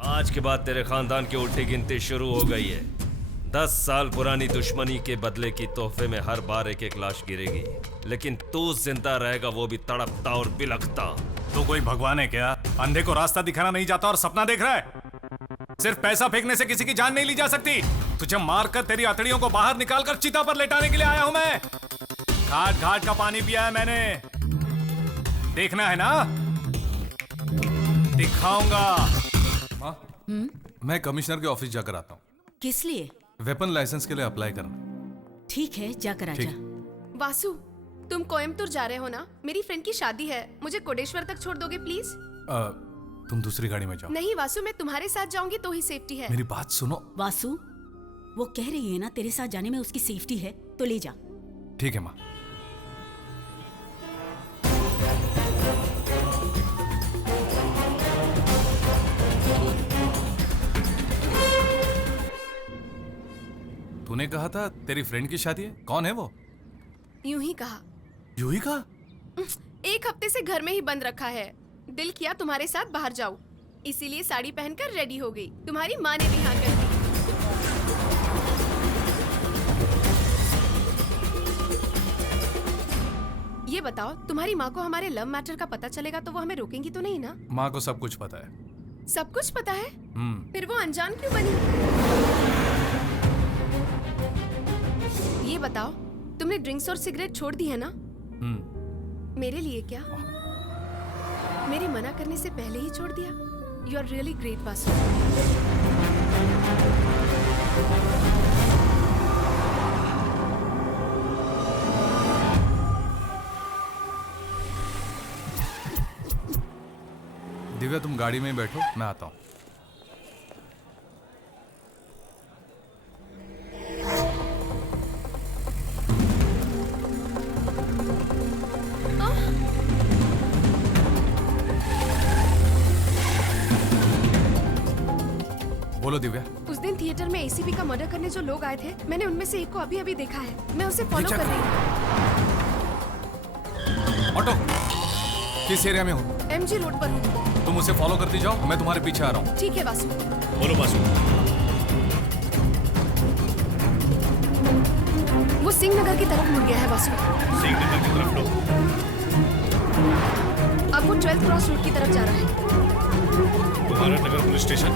आज के बाद तेरे खानदान की उल्टी गिनती शुरू हो गई है। 10 साल पुरानी दुश्मनी के बदले की तोहफे में हर बार एक एक लाश गिरेगी, लेकिन तू जिंदा रहेगा, वो भी तड़पता और बिलखता। तू कोई भगवान है क्या? अंधे को रास्ता दिखाना नहीं जाता और सपना देख रहा है? सिर्फ पैसा फेंकने से किसी की जान नहीं ली जा सकती। तुझे मारकर तेरी हथेलियों को बाहर निकालकर चिता पर लेटाने के लिए आया हूं मैं। घाट घाट का पानी पिया है मैंने। देखना है ना? दिखाऊंगा। मैं कमिश्नर के ऑफिस जाकर आता हूँ। किस लिए? वेपन लाइसेंस के लिए अप्लाई करना। ठीक है, जाकर आजा। वासु, तुम कोयम्बतूर जा रहे हो ना? मेरी फ्रेंड की शादी है, मुझे कोटेश्वर तक छोड़ दोगे प्लीज? तुम दूसरी गाड़ी में जाओ। नहीं वासु, मैं तुम्हारे साथ जाऊंगी तो ही सेफ्टी है। मेरी बात सुनो। वासु, वो कह रही है ना तेरे साथ जाने में उसकी सेफ्टी है, तो ले जा। ठीक है माँ। तूने कहा था तेरी फ्रेंड की शादी है, कौन है वो? यूं ही कहा। यूं ही कहा? एक हफ्ते से घर में ही बंद रखा है। दिल किया तुम्हारे साथ बाहर जाऊं, इसीलिए साड़ी पहनकर रेडी हो गई। तुम्हारी माँ ने भी हाँ कर दी। ये बताओ, तुम्हारी माँ को हमारे लव मैटर का पता चलेगा तो वो हमें रोकेंगी तो नहीं ना? माँ को सब कुछ पता है। सब कुछ पता है? फिर वो अनजान क्यों बनी? ये बताओ, तुमने ड्रिंक्स और सिगरेट छोड़ दी है ना? मेरे लिए क्या? मेरे मना करने से पहले ही छोड़ दिया? You are really great Vasu. Divya, तुम गाड़ी में ही बैठो, मैं आता हूँ। बोलो दिव्या। उस दिन थिएटर में एसीपी का मर्डर करने जो लोग आए थे, मैंने उनमें से एक को अभी अभी देखा है। मैं उसे फॉलो कर रही हूँ। ऑटो किस एरिया में हो? एमजी रोड पर हूँ। तुम उसे फॉलो करती जाओ, मैं तुम्हारे पीछे आ रहा हूँ। ठीक है वासु। बोलो वासु। वो सिंह नगर की तरफ मुड़ गया है वासु। सिंह नगर की तरफ लो। अब वो 12th क्रॉस रोड की तरफ जा रहा है। तुम्हारा नगर पुलिस स्टेशन?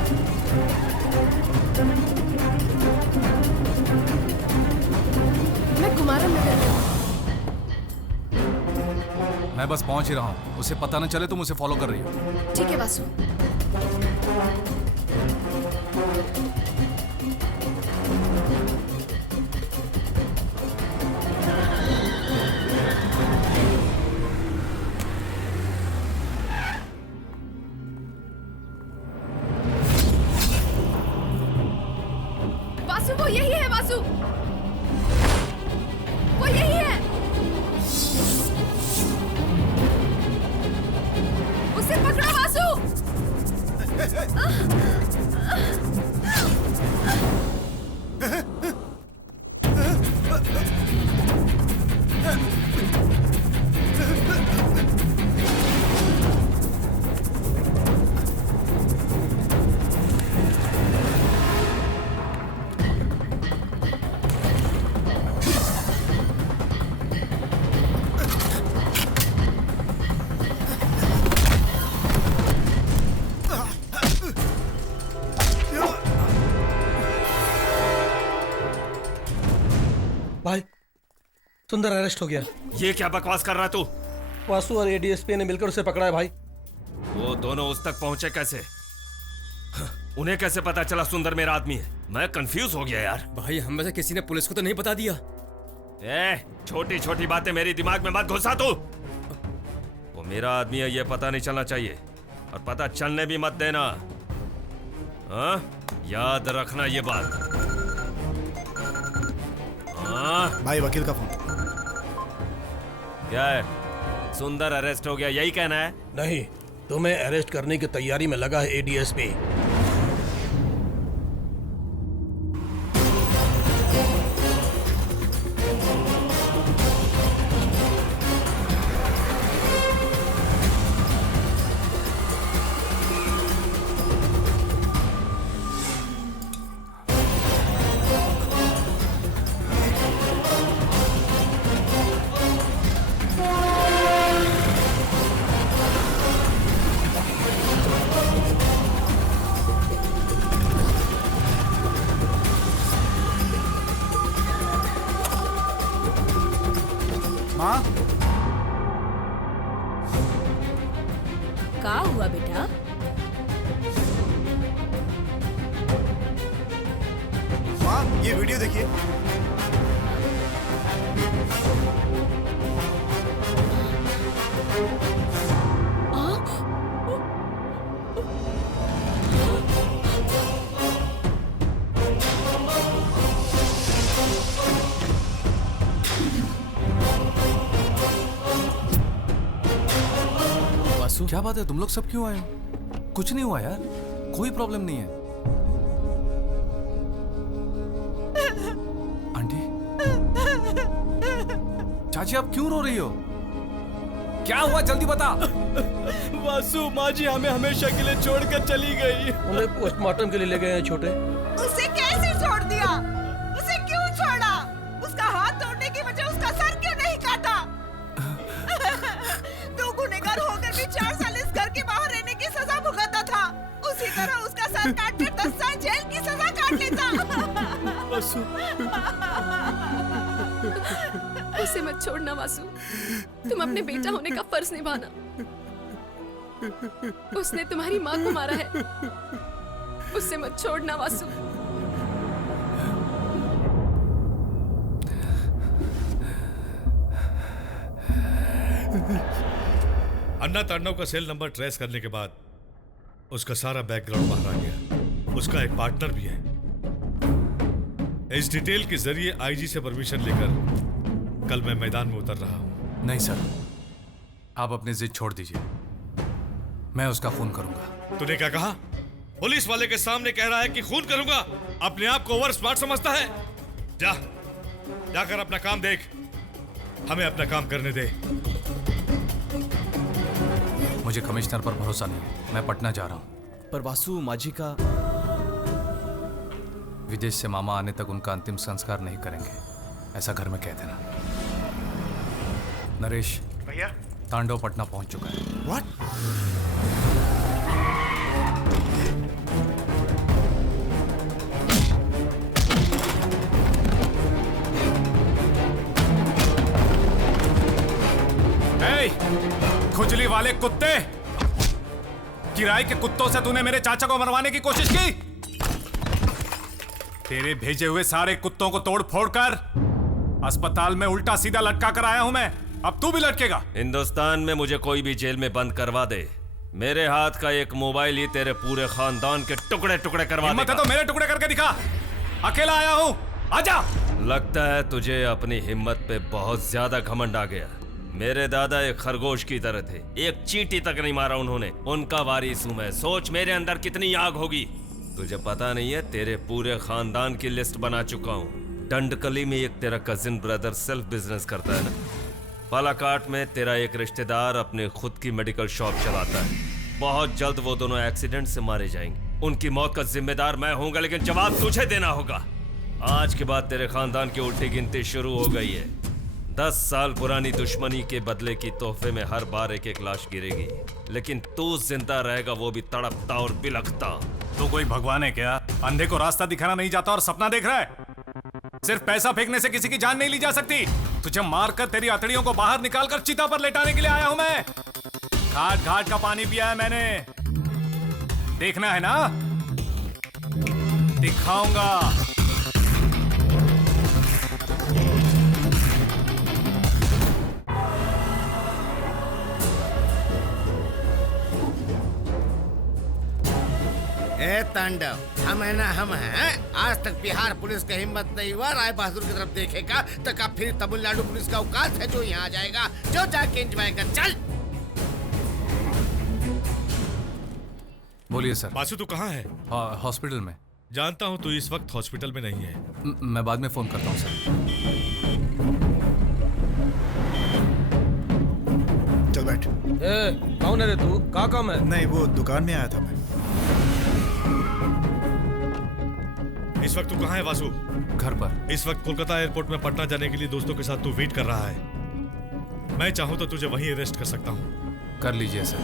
मैं कुमारन नगर में हूँ। मैं बस पहुंच ही रहा हूँ, उसे पता न चले तुम उसे फॉलो कर रही हो। ठीक है वासु। वासु, वो यही है वासु, वो यही है। उसे पकड़ो वासु। भाई, सुंदर अरेस्ट हो गया। ये क्या बकवास कर रहा तू? वासु और एडीएसपी ने मिलकर उसे पकड़ा है भाई। वो दोनों उस तक पहुंचे कैसे? उन्हें कैसे पता चला सुंदर मेरा आदमी है? मैं कंफ्यूज हो गया यार। भाई, हम में से किसी ने पुलिस को तो नहीं बता दिया? छोटी छोटी बातें मेरी दिमाग में मत घुसा तू। वो मेरा आदमी है, ये पता नहीं चलना चाहिए, और पता चलने भी मत देना। हाँ, याद रखना ये बात। हाँ भाई, वकील का फोन। क्या है? सुंदर अरेस्ट हो गया, यही कहना है? नहीं, तुम्हें अरेस्ट करने की तैयारी में लगा है एडीएसपी। का हुआ बेटा? माँ, ये वीडियो देखिए। वासु, क्या बात है? तुम लोग सब क्यों आए हो? कुछ नहीं हुआ यार, कोई प्रॉब्लम नहीं है। आंटी, चाची आप क्यों रो रही हो? क्या हुआ जल्दी बता। वासु, माँ जी हमें हमेशा के लिए छोड़कर चली गई। उन्हें पोस्टमार्टम के लिए ले गए हैं छोटे। उसे कैसे छोड़ दिया? उसे क्यों छोड़ा? उसका हाथ तोड़ने की वजह उसका सर क्यों नहीं काटा? तू गुनहगार होकर भी 4 साल इस घर के बाहर रहने की सजा भुगता था। उसी तरह उसका सर काटकर 10 साल जेल की सजा काट लेता। वासु, उसे मत छोड़ना वासु। तुम अपने बेटा होने का फर्ज निभाना। उसने तुम्हारी माँ को मारा है। उसे मत छोड़ना वासु। अन्ना तांडव का सेल नंबर ट्रेस करने के बाद उसका सारा बैकग्राउंड बाहर आ गया। उसका एक पार्टनर भी है। इस डिटेल के जरिए आईजी से परमिशन लेकर कल मैं मैदान में उतर रहा हूं। नहीं सर, आप अपनी जिद छोड़ दीजिए, मैं उसका खून करूंगा। तूने क्या कहा? पुलिस वाले के सामने कह रहा है कि खून करूंगा। अपने आप को ओवर स्मार्ट समझता है। जाकर अपना काम देख, हमें अपना काम करने दे। मुझे कमिश्नर पर भरोसा नहीं है, मैं पटना जा रहा हूं। पर वासु, माँ जी का विदेश से मामा आने तक उनका अंतिम संस्कार नहीं करेंगे, ऐसा घर में कह देना। नरेश भैया, तांडव पटना पहुंच चुका है। व्हाट? खुजली वाले कुत्ते, किराए के कुत्तों से तूने मेरे चाचा को मरवाने की कोशिश की। तेरे भेजे हुए सारे कुत्तों को तोड़ फोड़ कर अस्पताल में उल्टा सीधा लटका कर आया हूं मैं। अब तू भी लटकेगा। हिंदुस्तान में मुझे कोई भी जेल में बंद करवा दे, मेरे हाथ का एक मोबाइल ही तेरे पूरे खानदान के टुकड़े टुकड़े करवा हिम्मत है तो मेरे टुकड़े करके दिखा। अकेला आया हूं, आजा। लगता है तुझे अपनी हिम्मत पे बहुत ज्यादा घमंड आ गया। मेरे दादा एक खरगोश की तरह थे, एक चींटी तक नहीं मारा उन्होंने। उनका वारिस हूं मैं। सोच मेरे अंदर कितनी आग होगी। तुझे पता नहीं है, तेरे पूरे खानदान की लिस्ट बना चुका हूँ। डंडकली में एक तेरा कजिन ब्रदर सेल्फ बिजनेस करता है ना। पालाकाट में तेरा एक रिश्तेदार अपने खुद की मेडिकल शॉप चलाता है। बहुत जल्द वो दोनों एक्सीडेंट से मारे जाएंगे। उनकी मौत का जिम्मेदार मैं होऊंगा, लेकिन जवाब तुझे देना होगा। आज के बाद तेरे खानदान की उल्टी गिनती शुरू हो गई है। 10 साल पुरानी दुश्मनी के बदले की तोहफे में हर बार एक एक लाश गिरेगी, लेकिन तू जिंदा रहेगा, वो भी तड़पता और बिलखता। तू कोई भगवान है क्या? अंधे को रास्ता दिखाना नहीं जाता और सपना देख रहा है। सिर्फ पैसा फेंकने से किसी की जान नहीं ली जा सकती। तुझे मारकर तेरी हथेलियों को बाहर निकालकर चिता पर लेटाने के लिए आया हूं मैं। घाट घाट का पानी पिया है मैंने। देखना है ना? दिखाऊंगा। ए तांडव, हम है ना हम हैं। आज तक बिहार पुलिस की हिम्मत नहीं हुआ राय बहादुर की तरफ देखेगा, तो कब फिर तमिलनाडु पुलिस का औकात है जो यहाँ आ जाएगा। जो जाके एंजॉय कर। चल। बोलिए सर। वासु तू कहाँ है? हॉस्पिटल में। जानता हूँ तू इस वक्त हॉस्पिटल में नहीं है। मैं बाद में फोन करता हूँ सर। चल बैठ। कौन है रे तू? क्या काम है? नहीं, वो दुकान में आया था मैं। इस वक्त तू कहाँ है वासु? घर पर। इस वक्त कोलकाता एयरपोर्ट में पटना जाने के लिए दोस्तों के साथ तू वेट कर रहा है। मैं चाहूँ तो तुझे वहीं अरेस्ट कर सकता हूँ। कर लीजिए सर।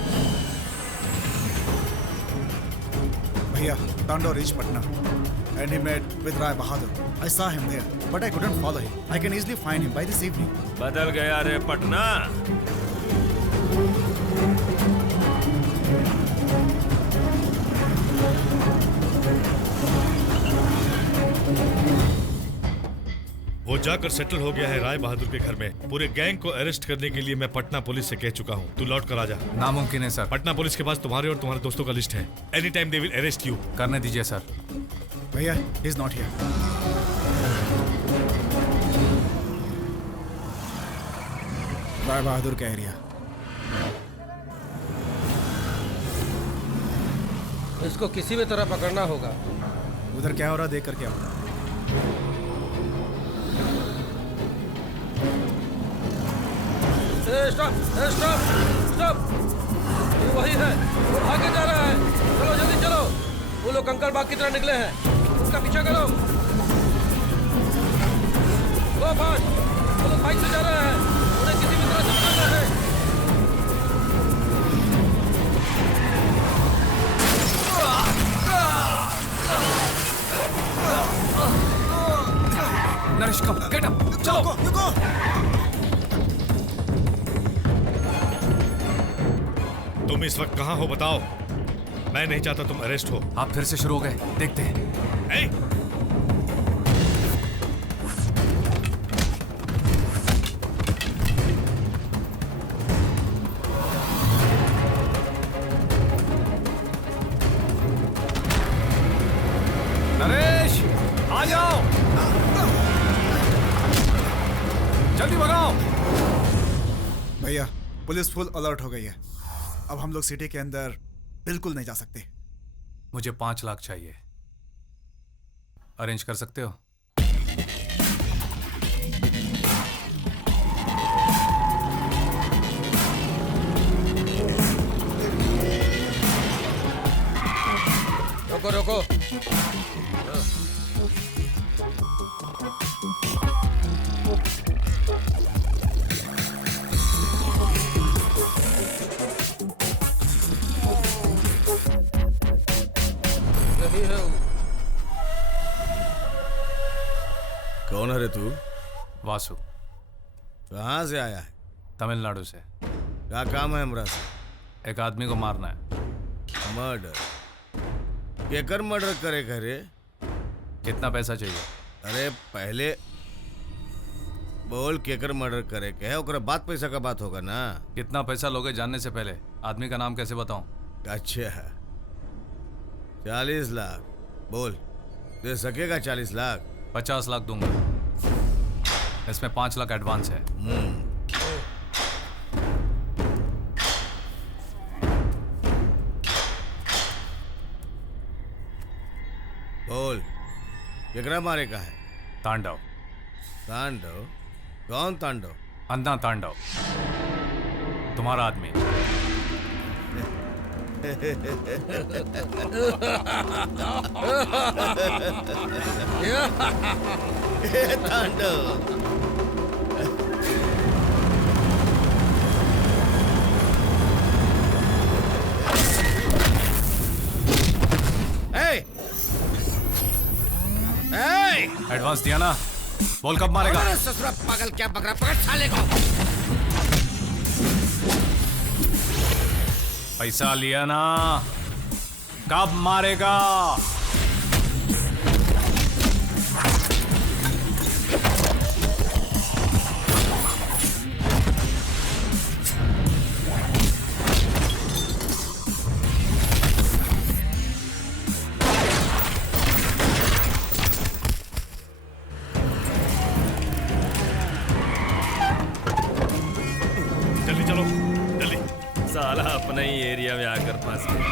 भैया, तांडव reached Patna and he met with Rai Bahadur. I saw him there, but I couldn't follow him. I can easily find him by this evening. बदल गया रे पटना। जाकर सेटल हो गया है राय बहादुर के घर में। पूरे गैंग को अरेस्ट करने के लिए मैं पटना पुलिस से कह चुका हूँ। तू लौट कर आ जा। नामुमकिन है सर। पटना पुलिस के पास तुम्हारे और तुम्हारे दोस्तों का लिस्ट है। Any time they will arrest you. करने दीजिए सर। भैया, he is not here. Rai Bahadur का एरिया। इसको किसी भी तरह पकड़ना होगा। उधर क्या हो रहा देख कर क्या हो रहा। स्टॉप स्टॉप स्टॉप, ये वही है, वो भागे जा रहा है। चलो जल्दी चलो, वो लोग कंकड़ बाग की तरह निकले हैं, उसका पीछा करो। वो फास्ट, वो लोग बाइक से जा रहे हैं, उन्हें किसी भी तरह से पकड़ना है। नरेश कम, गेट अप, चलो। तुम इस वक्त कहाँ हो बताओ। मैं नहीं चाहता तुम अरेस्ट हो। आप फिर से शुरू हो गए, देखते हैं। नरेश, आ जाओ, जल्दी भगाओ। भैया, पुलिस फुल अलर्ट हो गई है। अब हम लोग सिटी के अंदर बिल्कुल नहीं जा सकते। मुझे 5 लाख चाहिए, अरेंज कर सकते हो? रोको रोको, कौन है रे तू? वासु। कहाँ से आया है? तमिलनाडु से। क्या काम है हमरा से? एक आदमी को मारना है। मर्डर? केकर मर्डर करे करे? कितना पैसा चाहिए? अरे पहले बोल केकर मर्डर करे के है, ओकरा बाद पैसा का बात होगा ना। कितना पैसा लोगे जानने से पहले आदमी का नाम कैसे बताऊं? अच्छा, 40 लाख बोल, दे सकेगा 40 लाख? 50 लाख दूंगा, इसमें 5 लाख एडवांस है। बोल, केकरा मारे का है? तांडव। तांडव? कौन तांडव? अन्ना तांडव, तुम्हारा आदमी। तांडव। एडवांस दिया ना, बोल कब मारेगा? ससुरा पागल, क्या बकरा, पकड़ साले को। पैसा लिया ना, कब मारेगा? जल्दी चलो, जल्दी। साला अपने ही एरिया में आकर फंस गया।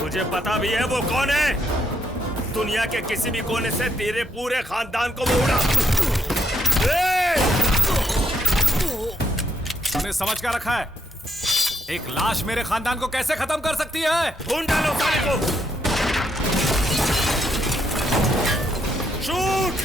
तुझे पता भी है वो कौन है? दुनिया के किसी भी कोने से तेरे पूरे खानदान को वो उड़ा। तुमने समझ क्या रखा है? एक लाश मेरे खानदान को कैसे खत्म कर सकती है? ढूंढ डालो साले को। शूट।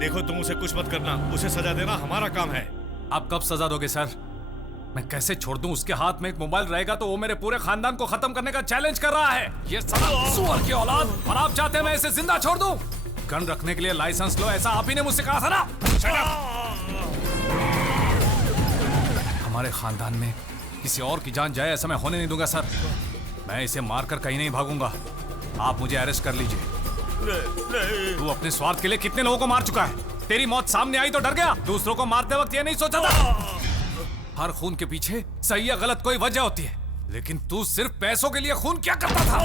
देखो तुम उसे कुछ मत करना, उसे सजा देना हमारा काम है। आप कब सजा दोगे सर? मैं कैसे छोड़ दूं? उसके हाथ में एक मोबाइल रहेगा तो वो मेरे पूरे खानदान को खत्म करने का चैलेंज कर रहा है। ये साला सुअर की औलाद, और आप चाहते हैं मैं इसे जिंदा छोड़ दूं? गन रखने के लिए लाइसेंस लो, ऐसा आप ही ने मुझसे कहा था ना? हमारे खानदान में किसी और की जान जाए ऐसा मैं होने नहीं दूंगा सर। मैं इसे मारकर कहीं नहीं भागूंगा। आप मुझे अरेस्ट कर लीजिए। तू अपने स्वार्थ के लिए कितने लोगों को मार चुका है? तेरी मौत सामने आई तो डर गया? दूसरों को मारते वक्त ये नहीं सोचा था? हर खून के पीछे सही या गलत कोई वजह होती है, लेकिन तू सिर्फ पैसों के लिए खून क्या करता था?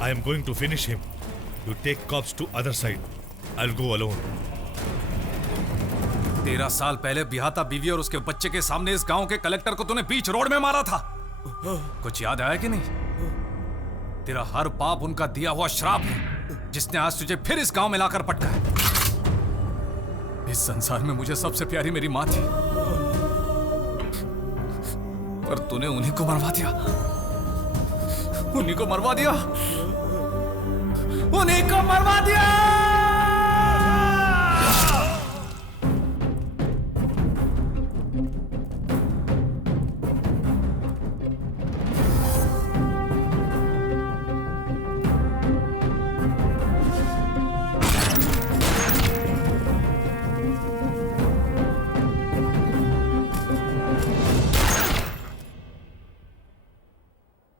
I am going to finish him. You take cops to other side. I'll go alone. 13 साल पहले बिहाता बीवी और उसके बच्चे के सामने इस गांव के कलेक्टर को तूने बीच रोड में मारा था। कुछ याद आया कि नहीं? तेरा हर पाप उनका दिया हुआ श्राप है, जिसने आज तुझे फिर इस गांव में लाकर पटका है। इस संसार में मुझे सबसे प्यारी मेरी माँ थी, पर तूने उन्हीं को मरवा दिया। उन्हीं को मरवा दिया। उन्हीं को मरवा दिया।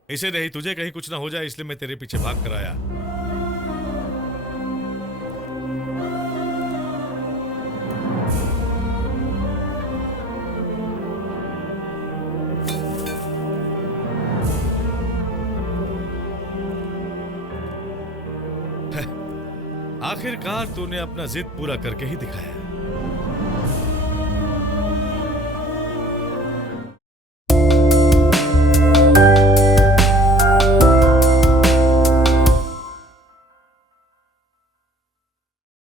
इसे नहीं, तुझे कहीं कुछ ना हो जाए इसलिए मैं तेरे पीछे भाग कर आया। आखिरकार तूने अपना जिद पूरा करके ही दिखाया।